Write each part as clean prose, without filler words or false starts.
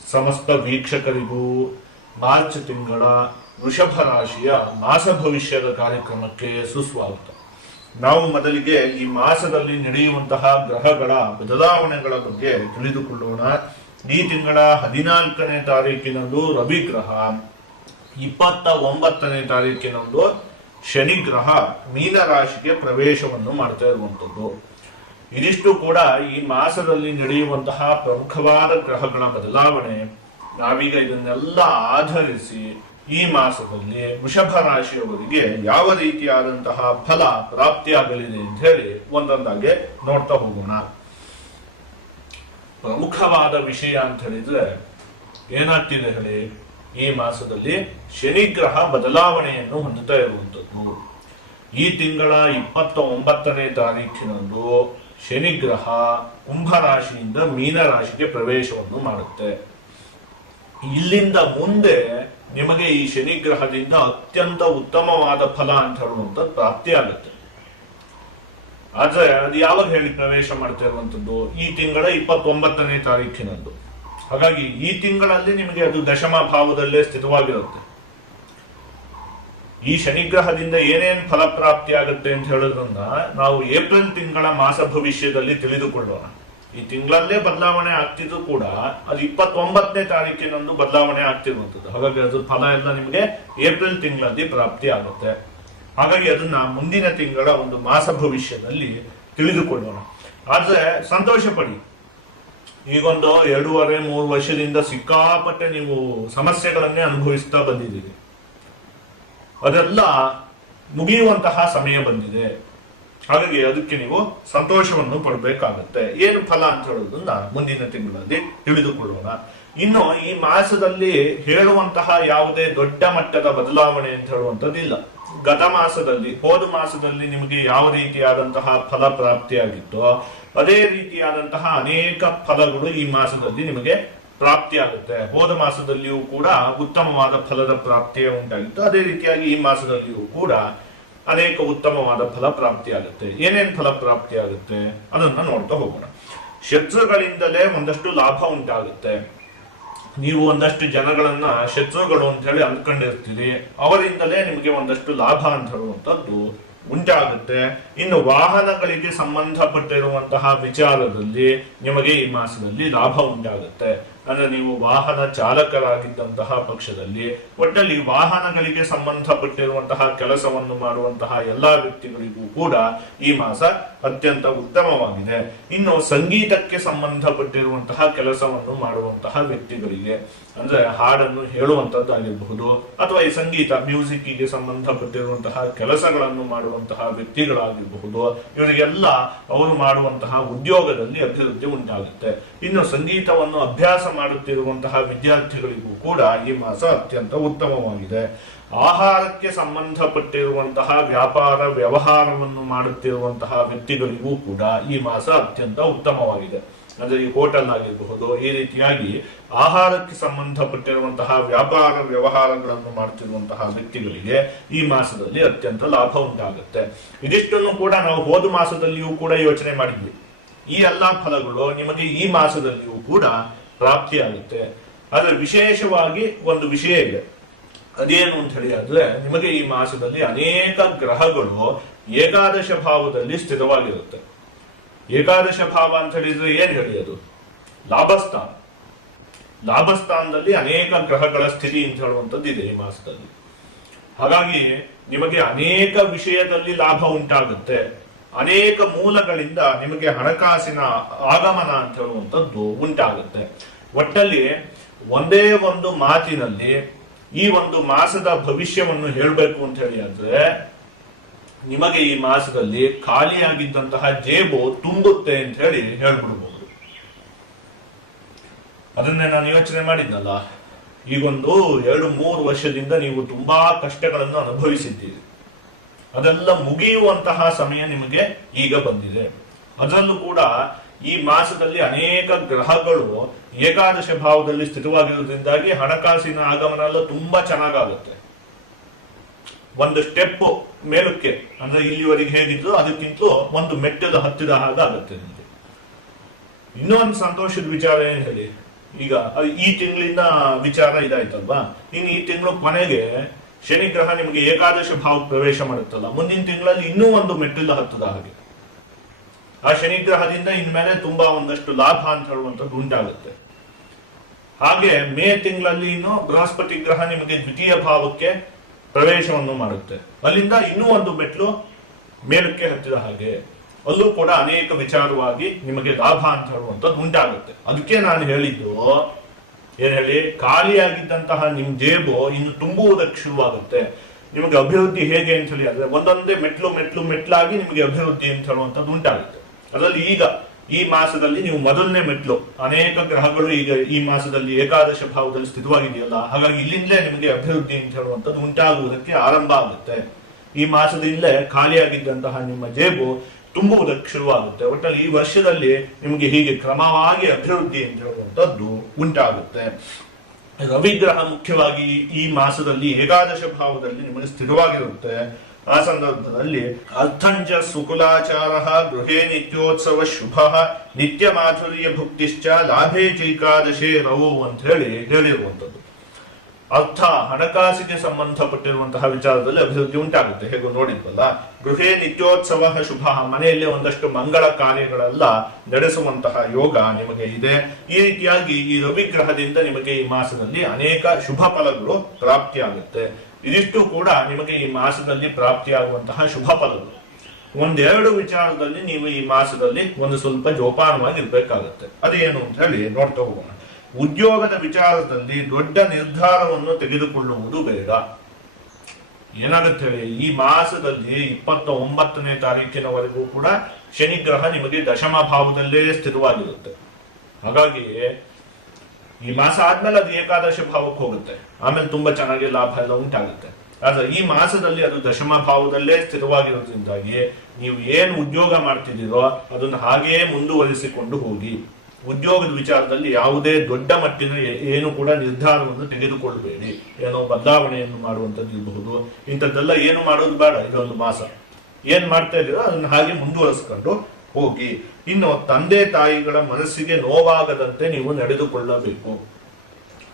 ಸಮಸ್ತ ವೀಕ್ಷಕರಿಗೂ ಮಾರ್ಚ್ ತಿಂಗಳ ವೃಷಭ ರಾಶಿಯ ಮಾಸ ಭವಿಷ್ಯದ ಕಾರ್ಯಕ್ರಮಕ್ಕೆ ಸುಸ್ವಾಗತ. ನಾವು ಮೊದಲಿಗೆ ಈ ಮಾಸದಲ್ಲಿ ನಡೆಯುವಂತಹ ಗ್ರಹಗಳ ಬದಲಾವಣೆಗಳ ಬಗ್ಗೆ ತಿಳಿದುಕೊಳ್ಳೋಣ. ಈ ತಿಂಗಳ 14ನೇ ತಾರೀಕಿನಂದು ರವಿ ಗ್ರಹ, 29ನೇ ತಾರೀಕಿನಂದು ಶನಿ ಗ್ರಹ ಮೀನ ರಾಶಿಗೆ ಪ್ರವೇಶವನ್ನು ಮಾಡ್ತಾ ಇರುವಂತದ್ದು. ಇದಿಷ್ಟು ಕೂಡ ಈ ಮಾಸದಲ್ಲಿ ನಡೆಯುವಂತಹ ಪ್ರಮುಖವಾದ ಗ್ರಹಗಳ ಬದಲಾವಣೆ. ನಾವೀಗ ಇದನ್ನೆಲ್ಲ ಆಧರಿಸಿ ಈ ಮಾಸದಲ್ಲಿ ವೃಷಭ ರಾಶಿಯವರಿಗೆ ಯಾವ ರೀತಿಯಾದಂತಹ ಫಲ ಪ್ರಾಪ್ತಿಯಾಗಲಿದೆ ಅಂತ ಹೇಳಿ ಒಂದೊಂದಾಗೆ ನೋಡ್ತಾ ಹೋಗೋಣ. ಪ್ರಮುಖವಾದ ವಿಷಯ ಅಂತ ಹೇಳಿದ್ರೆ ಏನಾಗ್ತಿದೆ ಹೇಳಿ, ಈ ಮಾಸದಲ್ಲಿ ಶನಿ ಗ್ರಹ ಬದಲಾವಣೆಯನ್ನು ಹೊಂದುತ್ತಾ ಇರುವಂತದ್ದು. ಈ ತಿಂಗಳ 29ನೇ ತಾರೀಕಿನಂದು ಶನಿ ಗ್ರಹ ಕುಂಭ ರಾಶಿಯಿಂದ ಮೀನ ರಾಶಿಗೆ ಪ್ರವೇಶವನ್ನು ಮಾಡುತ್ತೆ. ಇಲ್ಲಿಂದ ಮುಂದೆ ನಿಮಗೆ ಈ ಶನಿ ಗ್ರಹದಿಂದ ಅತ್ಯಂತ ಉತ್ತಮವಾದ ಫಲ ಅಂತ ಹೇಳುವಂಥದ್ದು ಪ್ರಾಪ್ತಿಯಾಗುತ್ತೆ. ಆದ್ರೆ ಅದು ಯಾವಾಗ ಹೇಳಿ ಪ್ರವೇಶ ಮಾಡ್ತಾ ಇರುವಂತದ್ದು? ಈ ತಿಂಗಳ 29ನೇ ತಾರೀಕಿನಂದು. ಹಾಗಾಗಿ ಈ ತಿಂಗಳಲ್ಲಿ ನಿಮಗೆ ಅದು ದಶಮ ಭಾವದಲ್ಲೇ ಸ್ಥಿತವಾಗಿರುತ್ತೆ. ಈ ಶನಿಗ್ರಹದಿಂದ ಏನೇನು ಫಲಪ್ರಾಪ್ತಿ ಆಗುತ್ತೆ ಅಂತ ಹೇಳೋದ್ರಿಂದ ನಾವು ಏಪ್ರಿಲ್ ತಿಂಗಳ ಮಾಸ ಭವಿಷ್ಯದಲ್ಲಿ ತಿಳಿದುಕೊಳ್ಳೋಣ. ಈ ತಿಂಗಳಲ್ಲೇ ಬದಲಾವಣೆ ಆಗ್ತಿದ್ರು ಕೂಡ ಅದು 29ನೇ ತಾರೀಕಿನಂದು ಬದಲಾವಣೆ ಆಗ್ತಿರುವಂತದ್ದು. ಹಾಗಾಗಿ ಅದ್ರ ಫಲ ಎಲ್ಲ ನಿಮಗೆ ಏಪ್ರಿಲ್ ತಿಂಗಳಲ್ಲಿ ಪ್ರಾಪ್ತಿ ಆಗುತ್ತೆ. ಹಾಗಾಗಿ ಅದನ್ನ ಮುಂದಿನ ತಿಂಗಳ ಒಂದು ಮಾಸ ಭವಿಷ್ಯದಲ್ಲಿ ತಿಳಿದುಕೊಳ್ಳೋಣ. ಆದ್ರೆ ಸಂತೋಷ ಪಡಿ, ಈಗೊಂದು 2.5-3 ವರ್ಷದಿಂದ ಸಿಕ್ಕಾಪಟ್ಟೆ ನೀವು ಸಮಸ್ಯೆಗಳನ್ನೇ ಅನುಭವಿಸ್ತಾ ಬಂದಿದ್ದೀರಿ. ಅದೆಲ್ಲ ಮುಗಿಯುವಂತಹ ಸಮಯ ಬಂದಿದೆ. ಹಾಗಾಗಿ ಅದಕ್ಕೆ ನೀವು ಸಂತೋಷವನ್ನು ಪಡಬೇಕಾಗತ್ತೆ. ಏನು ಫಲ ಅಂತ ಹೇಳೋದನ್ನ ಮುಂದಿನ ತಿಂಗಳಲ್ಲಿ ತಿಳಿದುಕೊಳ್ಳೋಣ. ಇನ್ನು ಈ ಮಾಸದಲ್ಲಿ ಹೇಳುವಂತಹ ಯಾವುದೇ ದೊಡ್ಡ ಮಟ್ಟದ ಬದಲಾವಣೆ ಅಂತ ಹೇಳುವಂತದ್ದಿಲ್ಲ. ಗತ ಮಾಸದಲ್ಲಿ, ಹೋದ ಮಾಸದಲ್ಲಿ ನಿಮಗೆ ಯಾವ ರೀತಿಯಾದಂತಹ ಫಲ ಪ್ರಾಪ್ತಿಯಾಗಿತ್ತೋ ಅದೇ ರೀತಿಯಾದಂತಹ ಅನೇಕ ಫಲಗಳು ಈ ಮಾಸದಲ್ಲಿ ನಿಮಗೆ ಪ್ರಾಪ್ತಿಯಾಗುತ್ತೆ. ಹೋದ ಮಾಸದಲ್ಲಿಯೂ ಕೂಡ ಉತ್ತಮವಾದ ಫಲದ ಪ್ರಾಪ್ತಿಯೇ ಉಂಟಾಗಿತ್ತು. ಅದೇ ರೀತಿಯಾಗಿ ಈ ಮಾಸದಲ್ಲಿಯೂ ಕೂಡ ಅನೇಕ ಉತ್ತಮವಾದ ಫಲ ಪ್ರಾಪ್ತಿಯಾಗುತ್ತೆ. ಏನೇನು ಫಲ ಪ್ರಾಪ್ತಿಯಾಗುತ್ತೆ ಅದನ್ನ ನೋಡ್ತಾ ಹೋಗೋಣ. ಶತ್ರುಗಳಿಂದಲೇ ಒಂದಷ್ಟು ಲಾಭ ಉಂಟಾಗುತ್ತೆ. ನೀವು ಒಂದಷ್ಟು ಜನಗಳನ್ನ ಶತ್ರುಗಳು ಅಂತ ಹೇಳಿ ಅಂದ್ಕೊಂಡಿರ್ತೀರಿ, ಅವರಿಂದಲೇ ನಿಮಗೆ ಒಂದಷ್ಟು ಲಾಭ ಅಂತ ಹೇಳುವಂತದ್ದು ಉಂಟಾಗುತ್ತೆ. ಇನ್ನು ವಾಹನಗಳಿಗೆ ಸಂಬಂಧಪಟ್ಟಿರುವಂತಹ ವಿಚಾರದಲ್ಲಿ ನಿಮಗೆ ಈ ಮಾಸದಲ್ಲಿ ಲಾಭ ಉಂಟಾಗುತ್ತೆ. ಅಂದ್ರೆ ನೀವು ವಾಹನ ಚಾಲಕರಾಗಿದ್ದಂತಹ ಪಕ್ಷದಲ್ಲಿ ಒಟ್ಟಲ್ಲಿ ವಾಹನಗಳಿಗೆ ಸಂಬಂಧಪಟ್ಟಿರುವಂತಹ ಕೆಲಸವನ್ನು ಮಾಡುವಂತಹ ಎಲ್ಲಾ ವ್ಯಕ್ತಿಗಳಿಗೂ ಕೂಡ ಈ ಮಾಸ ಅತ್ಯಂತ ಉತ್ತಮವಾಗಿದೆ. ಇನ್ನು ಸಂಗೀತಕ್ಕೆ ಸಂಬಂಧಪಟ್ಟಿರುವಂತಹ ಕೆಲಸವನ್ನು ಮಾಡುವಂತಹ ವ್ಯಕ್ತಿಗಳಿಗೆ, ಅಂದ್ರೆ ಹಾಡನ್ನು ಹೇಳುವಂತದ್ದಾಗಿರಬಹುದು ಅಥವಾ ಈ ಸಂಗೀತ ಮ್ಯೂಸಿಕ್ಗೆ ಸಂಬಂಧಪಟ್ಟಿರುವಂತಹ ಕೆಲಸಗಳನ್ನು ಮಾಡುವಂತಹ ವ್ಯಕ್ತಿಗಳಾಗಿರಬಹುದು, ಇವರಿಗೆಲ್ಲ ಅವರು ಮಾಡುವಂತಹ ಉದ್ಯೋಗದಲ್ಲಿ ಅಭಿವೃದ್ಧಿ ಉಂಟಾಗುತ್ತೆ. ಇನ್ನು ಸಂಗೀತವನ್ನು ಅಭ್ಯಾಸ ಮಾಡುತ್ತಿರುವಂತಹ ವಿದ್ಯಾರ್ಥಿಗಳಿಗೂ ಕೂಡ ಈ ಮಾಸ ಅತ್ಯಂತ ಉತ್ತಮವಾಗಿದೆ. ಆಹಾರಕ್ಕೆ ಸಂಬಂಧಪಟ್ಟಿರುವಂತಹ ವ್ಯಾಪಾರ ವ್ಯವಹಾರವನ್ನು ಮಾಡುತ್ತಿರುವಂತಹ ವ್ಯಕ್ತಿಗಳಿಗೂ ಕೂಡ ಈ ಮಾಸ ಅತ್ಯಂತ ಉತ್ತಮವಾಗಿದೆ. ಅಂದ್ರೆ ಈ ಹೋಟೆಲ್ ಆಗಿರಬಹುದು, ಈ ರೀತಿಯಾಗಿ ಆಹಾರಕ್ಕೆ ಸಂಬಂಧಪಟ್ಟಿರುವಂತಹ ವ್ಯಾಪಾರ ವ್ಯವಹಾರಗಳನ್ನು ಮಾಡುತ್ತಿರುವಂತಹ ವ್ಯಕ್ತಿಗಳಿಗೆ ಈ ಮಾಸದಲ್ಲಿ ಅತ್ಯಂತ ಲಾಭ ಉಂಟಾಗುತ್ತೆ. ಇದಿಷ್ಟನ್ನು ಕೂಡ ನಾವು ಹೋದ ಮಾಸದಲ್ಲಿಯೂ ಕೂಡ ಯೋಚನೆ ಮಾಡಿದ್ವಿ. ಈ ಎಲ್ಲಾ ಫಲಗಳು ನಿಮಗೆ ಈ ಮಾಸದಲ್ಲಿಯೂ ಕೂಡ ಪ್ರಾಪ್ತಿಯಾಗುತ್ತೆ. ಆದ್ರೆ ವಿಶೇಷವಾಗಿ ಒಂದು ವಿಷಯ ಇದೆ. ಅದೇನು ಅಂತ ಹೇಳಿ ಆದ್ರೆ, ನಿಮಗೆ ಈ ಮಾಸದಲ್ಲಿ ಅನೇಕ ಗ್ರಹಗಳು ಏಕಾದಶ ಭಾವದಲ್ಲಿ ಸ್ಥಿತವಾಗಿರುತ್ತೆ. ಏಕಾದಶ ಭಾವ ಅಂತ ಹೇಳಿದ್ರೆ ಏನ್ ಹೇಳಿ, ಅದು ಲಾಭಸ್ಥಾನ. ಲಾಭಸ್ಥಾನದಲ್ಲಿ ಅನೇಕ ಗ್ರಹಗಳ ಸ್ಥಿತಿ ಅಂತ ಹೇಳುವಂಥದ್ದು ಇದೆ ಈ ಮಾಸದಲ್ಲಿ. ಹಾಗಾಗಿ ನಿಮಗೆ ಅನೇಕ ವಿಷಯದಲ್ಲಿ ಲಾಭ ಉಂಟಾಗುತ್ತೆ. ಅನೇಕ ಮೂಲಗಳಿಂದ ನಿಮಗೆ ಹಣಕಾಸಿನ ಆಗಮನ ಅಂತ ಹೇಳುವಂಥದ್ದು ಉಂಟಾಗುತ್ತೆ. ಒಟ್ಟಲ್ಲಿ ಒಂದೇ ಒಂದು ಮಾತಿನಲ್ಲಿ ಈ ಒಂದು ಮಾಸದ ಭವಿಷ್ಯವನ್ನು ಹೇಳಬೇಕು ಅಂತ ಹೇಳಿ ಆದ್ರೆ, ನಿಮಗೆ ಈ ಮಾಸದಲ್ಲಿ ಖಾಲಿಯಾಗಿದ್ದಂತಹ ಜೇಬು ತುಂಬುತ್ತೆ ಅಂತ ಹೇಳಿ ಹೇಳ್ಬಿಡ್ಬಹುದು. ಅದನ್ನೇ ನಾನು ಯೋಚನೆ ಮಾಡಿದ್ನಲ್ಲ, ಈಗೊಂದು 2-3 ವರ್ಷದಿಂದ ನೀವು ತುಂಬಾ ಕಷ್ಟಗಳನ್ನು ಅನುಭವಿಸಿದ್ದೀರಿ. ಅದೆಲ್ಲ ಮುಗಿಯುವಂತಹ ಸಮಯ ನಿಮಗೆ ಈಗ ಬಂದಿದೆ. ಅದರಲ್ಲೂ ಕೂಡ ಈ ಮಾಸದಲ್ಲಿ ಅನೇಕ ಗ್ರಹಗಳು ಏಕಾದಶ ಭಾವದಲ್ಲಿ ಸ್ಥಿತವಾಗಿರುವುದರಿಂದಾಗಿ ಹಣಕಾಸಿನ ಆಗಮನ ಎಲ್ಲ ತುಂಬಾ ಚೆನ್ನಾಗಾಗುತ್ತೆ. ಒಂದು ಸ್ಟೆಪ್ ಮೇಲಕ್ಕೆ, ಅಂದ್ರೆ ಇಲ್ಲಿವರೆಗೆ ಹೇಗಿದ್ರು ಅದಕ್ಕಿಂತಲೂ ಒಂದು ಮೆಟ್ಟಲು ಹತ್ತಿದ ಹಾಗಾಗುತ್ತೆ ನಿಮಗೆ. ಇನ್ನೊಂದು ಸಂತೋಷದ ವಿಚಾರ ಏನ್ ಹೇಳಿ, ಈಗ ಈ ತಿಂಗಳಿಂದ ವಿಚಾರ ಇದಾಯ್ತಲ್ವಾ. ಇನ್ನು ಈ ತಿಂಗಳು ಕೊನೆಗೆ ಶನಿ ಗ್ರಹ ನಿಮಗೆ ಏಕಾದಶ ಭಾವ ಪ್ರವೇಶ ಮಾಡುತ್ತಲ್ಲ, ಮುಂದಿನ ತಿಂಗಳಲ್ಲಿ ಇನ್ನೂ ಒಂದು ಮೆಟ್ಟಿಲು ಹತ್ತದ ಹಾಗೆ. ಆ ಶನಿ ಗ್ರಹದಿಂದ ಇನ್ಮೇಲೆ ತುಂಬಾ ಒಂದಷ್ಟು ಲಾಭ ಅಂತ ಹೇಳುವಂಥದ್ದು ಉಂಟಾಗುತ್ತೆ. ಹಾಗೆ ಮೇ ತಿಂಗಳಲ್ಲಿ ಇನ್ನು ಬೃಹಸ್ಪತಿ ಗ್ರಹ ನಿಮಗೆ ದ್ವಿತೀಯ ಭಾವಕ್ಕೆ ಪ್ರವೇಶವನ್ನು ಮಾಡುತ್ತೆ. ಅಲ್ಲಿಂದ ಇನ್ನೂ ಒಂದು ಮೆಟ್ಲು ಮೇಲಕ್ಕೆ ಹತ್ತಿದ ಹಾಗೆ ಅಲ್ಲೂ ಕೂಡ ಅನೇಕ ವಿಚಾರವಾಗಿ ನಿಮಗೆ ಲಾಭ ಅಂತ ಹೇಳುವಂಥದ್ದು ಉಂಟಾಗುತ್ತೆ. ಅದಕ್ಕೆ ನಾನು ಹೇಳಿದ್ದು ಏನ್ ಹೇಳಿ, ಖಾಲಿಯಾಗಿದ್ದಂತಹ ನಿಮ್ ಜೇಬು ಇನ್ನು ತುಂಬುವುದಕ್ಕೆ ಶುರುವಾಗುತ್ತೆ. ನಿಮಗೆ ಅಭಿವೃದ್ಧಿ ಹೇಗೆ ಅಂತ ಹೇಳಿ ಅಂದ್ರೆ ಒಂದೊಂದೇ ಮೆಟ್ಲಾಗಿ ನಿಮಗೆ ಅಭಿವೃದ್ಧಿ ಅಂತ ಹೇಳುವಂಥದ್ದು ಉಂಟಾಗುತ್ತೆ. ಅದರಲ್ಲಿ ಈಗ ಈ ಮಾಸದಲ್ಲಿ ನೀವು ಮೊದಲನೇ ಮೆಟ್ಲು, ಅನೇಕ ಗ್ರಹಗಳು ಈಗ ಈ ಮಾಸದಲ್ಲಿ ಏಕಾದಶ ಭಾವದಲ್ಲಿ ಸ್ಥಿತವಾಗಿದೆಯಲ್ಲ, ಹಾಗಾಗಿ ಇಲ್ಲಿಂದಲೇ ನಿಮಗೆ ಅಭಿವೃದ್ಧಿ ಅಂತ ಹೇಳುವಂಥದ್ದು ಉಂಟಾಗುವುದಕ್ಕೆ ಆರಂಭ ಆಗುತ್ತೆ. ಈ ಮಾಸದಿಂದಲೇ ಖಾಲಿಯಾಗಿದ್ದಂತಹ ನಿಮ್ಮ ಜೇಬು ತುಂಬುವುದಕ್ಕೆ ಶುರುವಾಗುತ್ತೆ. ಒಟ್ಟಲ್ಲಿ ಈ ವರ್ಷದಲ್ಲಿ ನಿಮಗೆ ಹೀಗೆ ಕ್ರಮವಾಗಿ ಅಭಿವೃದ್ಧಿ ಅಂತ ಹೇಳುವಂಥದ್ದು ಉಂಟಾಗುತ್ತೆ. ರವಿಗ್ರಹ ಮುಖ್ಯವಾಗಿ ಈ ಮಾಸದಲ್ಲಿ ಏಕಾದಶ ಭಾವದಲ್ಲಿ ನಿಮಗೆ ಸ್ಥಿರವಾಗಿರುತ್ತೆ. ಆ ಸಂದರ್ಭದಲ್ಲಿ ಅರ್ಥಂಚ ಸುಕುಲಾಚಾರ ಗೃಹೇ ನಿತ್ಯೋತ್ಸವ ಶುಭ ನಿತ್ಯ ಮಾಧುರ್ಯ ಭುಕ್ತಿಶ್ಚ ಲಾಭೇ ಚೈಕಾದಶೇ ರವು ಅಂತ ಹೇಳಿರುವಂಥದ್ದು. ಅರ್ಥ ಹಣಕಾಸಿಗೆ ಸಂಬಂಧಪಟ್ಟಿರುವಂತಹ ವಿಚಾರದಲ್ಲಿ ಅಭಿವೃದ್ಧಿ ಉಂಟಾಗುತ್ತೆ. ಹೇಗೂ ನೋಡಿದ್ವಲ್ಲ, ಗೃಹೇ ನಿತ್ಯೋತ್ಸವ ಶುಭ, ಮನೆಯಲ್ಲಿ ಒಂದಷ್ಟು ಮಂಗಳ ಕಾರ್ಯಗಳೆಲ್ಲ ನಡೆಸುವಂತಹ ಯೋಗ ನಿಮಗೆ ಇದೆ. ಈ ರೀತಿಯಾಗಿ ಈ ರವಿಗ್ರಹದಿಂದ ನಿಮಗೆ ಈ ಮಾಸದಲ್ಲಿ ಅನೇಕ ಶುಭ ಫಲಗಳು ಪ್ರಾಪ್ತಿಯಾಗುತ್ತೆ. ಇದಿಷ್ಟು ಕೂಡ ನಿಮಗೆ ಈ ಮಾಸದಲ್ಲಿ ಪ್ರಾಪ್ತಿಯಾಗುವಂತಹ ಶುಭ ಫಲಗಳು. ಒಂದೆರಡು ವಿಚಾರದಲ್ಲಿ ನೀವು ಈ ಮಾಸದಲ್ಲಿ ಒಂದು ಸ್ವಲ್ಪ ಜೋಪಾನವಾಗಿ ಇರ್ಬೇಕಾಗುತ್ತೆ. ಅದೇನು ಅಂತ ಹೇಳಿ ನೋಡ್ತಾ ಹೋಗೋಣ. ಉದ್ಯೋಗದ ವಿಚಾರದಲ್ಲಿ ದೊಡ್ಡ ನಿರ್ಧಾರವನ್ನು ತೆಗೆದುಕೊಳ್ಳುವುದು ಬೇಡ. ಏನಾಗುತ್ತೆ ಹೇಳಿ, ಈ ಮಾಸದಲ್ಲಿ 29ನೇ ತಾರೀಕಿನವರೆಗೂ ಕೂಡ ಶನಿ ಗ್ರಹ ನಿಮಗೆ ದಶಮ ಭಾವದಲ್ಲೇ ಸ್ಥಿರವಾಗಿರುತ್ತೆ. ಹಾಗಾಗಿ ಈ ಮಾಸ ಆದ್ಮೇಲೆ ಅದು ಏಕಾದಶ ಭಾವಕ್ಕೆ ಹೋಗುತ್ತೆ, ಆಮೇಲೆ ತುಂಬಾ ಚೆನ್ನಾಗಿ ಲಾಭ ಎಲ್ಲ ಉಂಟಾಗುತ್ತೆ. ಆದ್ರೆ ಈ ಮಾಸದಲ್ಲಿ ಅದು ದಶಮ ಭಾವದಲ್ಲೇ ಸ್ಥಿರವಾಗಿರೋದ್ರಿಂದಾಗಿ ನೀವು ಏನು ಉದ್ಯೋಗ ಮಾಡ್ತಿದ್ದೀರೋ ಅದನ್ನು ಹಾಗೆಯೇ ಮುಂದುವರಿಸಿಕೊಂಡು ಹೋಗಿ. ಉದ್ಯೋಗದ ವಿಚಾರದಲ್ಲಿ ಯಾವುದೇ ದೊಡ್ಡ ಮಟ್ಟಿನ ಏನು ಕೂಡ ನಿರ್ಧಾರವನ್ನು ತೆಗೆದುಕೊಳ್ಳಬೇಡಿ. ಏನೋ ಬದಲಾವಣೆಯನ್ನು ಮಾಡುವಂಥದ್ದು ಇರಬಹುದು, ಇಂಥದ್ದೆಲ್ಲ ಏನು ಮಾಡೋದು ಬೇಡ. ಇದೊಂದು ಮಾಸ ಏನ್ ಮಾಡ್ತಾ ಇದ್ದೀರೋ ಅದನ್ನು ಹಾಗೆ ಮುಂದುವರಿಸಿಕೊಂಡು ಹೋಗಿ. ಇನ್ನು ತಂದೆ ತಾಯಿಗಳ ಮನಸ್ಸಿಗೆ ನೋವಾಗದಂತೆ ನೀವು ನಡೆದುಕೊಳ್ಳಬೇಕು.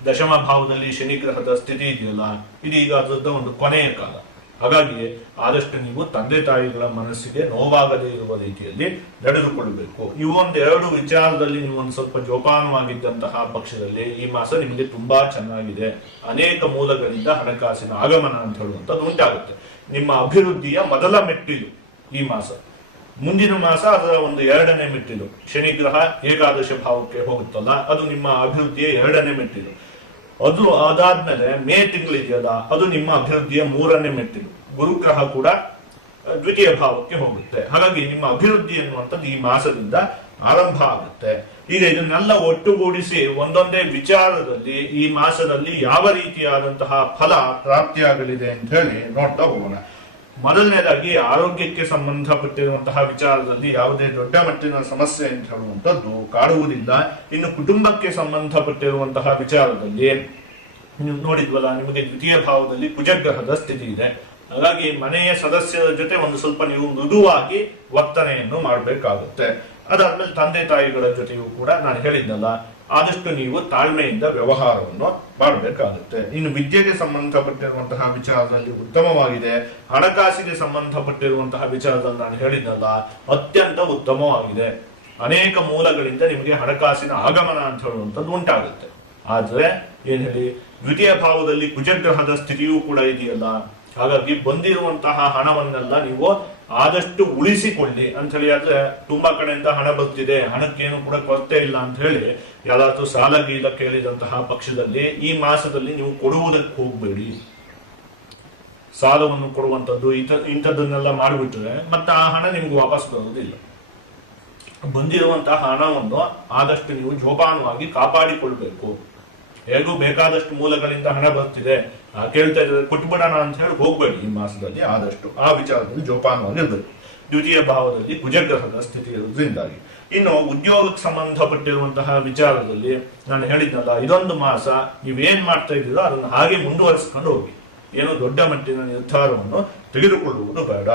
ದಶಮ ಭಾವದಲ್ಲಿ ಶನಿ ಗ್ರಹದ ಸ್ಥಿತಿ ಇದೆಯಲ್ಲ, ಇದೀಗ ಅದರದ ಒಂದು ಕೊನೆಯ ಕಾಲ. ಹಾಗಾಗಿ ಆದಷ್ಟು ನೀವು ತಂದೆ ತಾಯಿಗಳ ಮನಸ್ಸಿಗೆ ನೋವಾಗದೇ ಇರುವ ರೀತಿಯಲ್ಲಿ ನಡೆದುಕೊಳ್ಳಬೇಕು. ಇವೊಂದೆರಡು ವಿಚಾರದಲ್ಲಿ ನೀವು ಒಂದು ಸ್ವಲ್ಪ ಜೋಪಾನವಾಗಿದ್ದಂತಹ ಪಕ್ಷದಲ್ಲಿ ಈ ಮಾಸ ನಿಮಗೆ ತುಂಬಾ ಚೆನ್ನಾಗಿದೆ. ಅನೇಕ ಮೂಲಗಳಿಂದ ಹಣಕಾಸಿನ ಆಗಮನ ಅಂತ ಹೇಳುವಂಥದ್ದು ಉಂಟಾಗುತ್ತೆ. ನಿಮ್ಮ ಅಭಿವೃದ್ಧಿಯ ಮೊದಲ ಮೆಟ್ಟಿಲು ಈ ಮಾಸ. ಮುಂದಿನ ಮಾಸ ಅದರ ಒಂದು ಎರಡನೇ ಮೆಟ್ಟಿಲು. ಶನಿ ಗ್ರಹ ಏಕಾದಶ ಭಾವಕ್ಕೆ ಹೋಗುತ್ತಲ್ಲ, ಅದು ನಿಮ್ಮ ಅಭಿವೃದ್ಧಿಯ ಎರಡನೇ ಮೆಟ್ಟಿಲು. ಅದು ಅದಾದ್ಮೇಲೆ ಮೇ ತಿಂಗಳಿದೆಯಲ್ಲ, ಅದು ನಿಮ್ಮ ಅಭಿವೃದ್ಧಿಯ ಮೂರನೇ ಮೆಟ್ಟಿಲು. ಗುರುಗ್ರಹ ಕೂಡ ದ್ವಿತೀಯ ಭಾವಕ್ಕೆ ಹೋಗುತ್ತೆ. ಹಾಗಾಗಿ ನಿಮ್ಮ ಅಭಿವೃದ್ಧಿ ಎನ್ನುವಂಥದ್ದು ಈ ಮಾಸದಿಂದ ಆರಂಭ ಆಗುತ್ತೆ. ಈಗ ಇದನ್ನೆಲ್ಲ ಒಟ್ಟುಗೂಡಿಸಿ ಒಂದೊಂದೇ ವಿಚಾರದಲ್ಲಿ ಈ ಮಾಸದಲ್ಲಿ ಯಾವ ರೀತಿಯಾದಂತಹ ಫಲ ಪ್ರಾಪ್ತಿಯಾಗಲಿದೆ ಅಂತ ಹೇಳಿ ನೋಡ್ತಾ ಹೋಗೋಣ. ಮೊದಲನೇದಾಗಿ ಆರೋಗ್ಯಕ್ಕೆ ಸಂಬಂಧಪಟ್ಟಿರುವಂತಹ ವಿಚಾರದಲ್ಲಿ ಯಾವುದೇ ದೊಡ್ಡ ಮಟ್ಟಿನ ಸಮಸ್ಯೆ ಅಂತ ಹೇಳುವಂಥದ್ದು ಕಾಡುವುದಿಲ್ಲ. ಇನ್ನು ಕುಟುಂಬಕ್ಕೆ ಸಂಬಂಧಪಟ್ಟಿರುವಂತಹ ವಿಚಾರದಲ್ಲಿ ನೀವು ನೋಡಿದ್ವಲ್ಲ, ನಿಮಗೆ ದ್ವಿತೀಯ ಭಾವದಲ್ಲಿ ಕುಜಗ್ರಹದ ಸ್ಥಿತಿ ಇದೆ. ಹಾಗಾಗಿ ಮನೆಯ ಸದಸ್ಯರ ಜೊತೆ ಒಂದು ಸ್ವಲ್ಪ ನೀವು ಮೃದುವಾಗಿ ವರ್ತನೆಯನ್ನು ಮಾಡಬೇಕಾಗುತ್ತೆ. ಅದಾದ್ಮೇಲೆ ತಂದೆ ತಾಯಿಗಳ ಜೊತೆಯೂ ಕೂಡ ನಾನು ಹೇಳಿದ್ನಲ್ಲ, ಆದಷ್ಟು ನೀವು ತಾಳ್ಮೆಯಿಂದ ವ್ಯವಹಾರವನ್ನು ಮಾಡಬೇಕಾಗುತ್ತೆ. ಇನ್ನು ವಿದ್ಯೆಗೆ ಸಂಬಂಧಪಟ್ಟಿರುವಂತಹ ವಿಚಾರದಲ್ಲಿ ಉತ್ತಮವಾಗಿದೆ. ಹಣಕಾಸಿಗೆ ಸಂಬಂಧಪಟ್ಟಿರುವಂತಹ ವಿಚಾರದಲ್ಲಿ ನಾನು ಹೇಳಿದ್ನಲ್ಲ, ಅತ್ಯಂತ ಉತ್ತಮವಾಗಿದೆ. ಅನೇಕ ಮೂಲಗಳಿಂದ ನಿಮಗೆ ಹಣಕಾಸಿನ ಆಗಮನ ಅಂತ ಹೇಳುವಂಥದ್ದು ಉಂಟಾಗುತ್ತೆ. ಆದ್ರೆ ಏನ್ ಹೇಳಿ, ದ್ವಿತೀಯ ಭಾವದಲ್ಲಿ ಕುಜಗ್ರಹದ ಸ್ಥಿತಿಯೂ ಕೂಡ ಇದೆಯಲ್ಲ, ಹಾಗಾಗಿ ಬಂದಿರುವಂತಹ ಹಣವನ್ನೆಲ್ಲ ನೀವು ಆದಷ್ಟು ಉಳಿಸಿಕೊಳ್ಳಿ ಅಂತ ಹೇಳಿ. ಆದ್ರೆ ತುಂಬಾ ಕಡೆಯಿಂದ ಹಣ ಬರ್ತಿದೆ, ಹಣಕ್ಕೇನು ಕೂಡ ಕೊರತೆ ಇಲ್ಲ ಅಂತ ಹೇಳಿ ಯಾರಾದ್ರೂ ಸಾಲ ಗೀಲ ಕೇಳಿದಂತಹ ಪಕ್ಷದಲ್ಲಿ ಈ ಮಾಸದಲ್ಲಿ ನೀವು ಕೊಡುವುದಕ್ಕೆ ಹೋಗ್ಬೇಡಿ. ಸಾಲವನ್ನು ಕೊಡುವಂಥದ್ದು ಇಂಥದ್ದನ್ನೆಲ್ಲ ಮಾಡಿಬಿಟ್ರೆ ಮತ್ತೆ ಆ ಹಣ ನಿಮ್ಗೆ ವಾಪಸ್ ಬರುವುದಿಲ್ಲ. ಬಂದಿರುವಂತಹ ಹಣವನ್ನು ಆದಷ್ಟು ನೀವು ಜೋಪಾನವಾಗಿ ಕಾಪಾಡಿಕೊಳ್ಬೇಕು. ಹೇಗೂ ಬೇಕಾದಷ್ಟು ಮೂಲಗಳಿಂದ ಹಣ ಬರ್ತಿದೆ, ಕೇಳ್ತಾ ಇದ್ದಾರೆ ಕೊಟ್ಬಿಡೋಣ ಅಂತ ಹೇಳಿ ಹೋಗ್ಬೇಡಿ. ಈ ಮಾಸದಲ್ಲಿ ಆದಷ್ಟು ಆ ವಿಚಾರದಲ್ಲಿ ಜೋಪಾನವಾಗಿರ್ಬೇಕು. ದ್ವಿತೀಯ ಭಾವದಲ್ಲಿ ಕುಜಗ್ರಹದ ಸ್ಥಿತಿ ಇರೋದ್ರಿಂದಾಗಿ. ಇನ್ನು ಉದ್ಯೋಗಕ್ಕೆ ಸಂಬಂಧಪಟ್ಟಿರುವಂತಹ ವಿಚಾರದಲ್ಲಿ ನಾನು ಹೇಳಿದ್ನಲ್ಲ, ಇದೊಂದು ಮಾಸ ನೀವೇನ್ ಮಾಡ್ತಾ ಇದ್ದೀರೋ ಅದನ್ನು ಹಾಗೆ ಮುಂದುವರಿಸ್ಕೊಂಡು ಹೋಗಿ. ಏನು ದೊಡ್ಡ ಮಟ್ಟಿನ ನಿರ್ಧಾರವನ್ನು ತೆಗೆದುಕೊಳ್ಳುವುದು ಬೇಡ.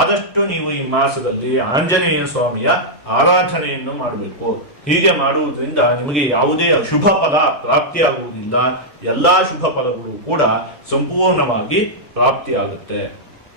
ಆದಷ್ಟು ನೀವು ಈ ಮಾಸದಲ್ಲಿ ಆಂಜನೇಯ ಸ್ವಾಮಿಯ ಆರಾಧನೆಯನ್ನು ಮಾಡಬೇಕು. ಹೀಗೆ ಮಾಡುವುದರಿಂದ ನಿಮಗೆ ಯಾವುದೇ ಅಶುಭ ಫಲ ಪ್ರಾಪ್ತಿಯಾಗುವುದಿಲ್ಲ. ಎಲ್ಲಾ ಶುಭ ಫಲಗಳು ಕೂಡ ಸಂಪೂರ್ಣವಾಗಿ ಪ್ರಾಪ್ತಿಯಾಗುತ್ತೆ.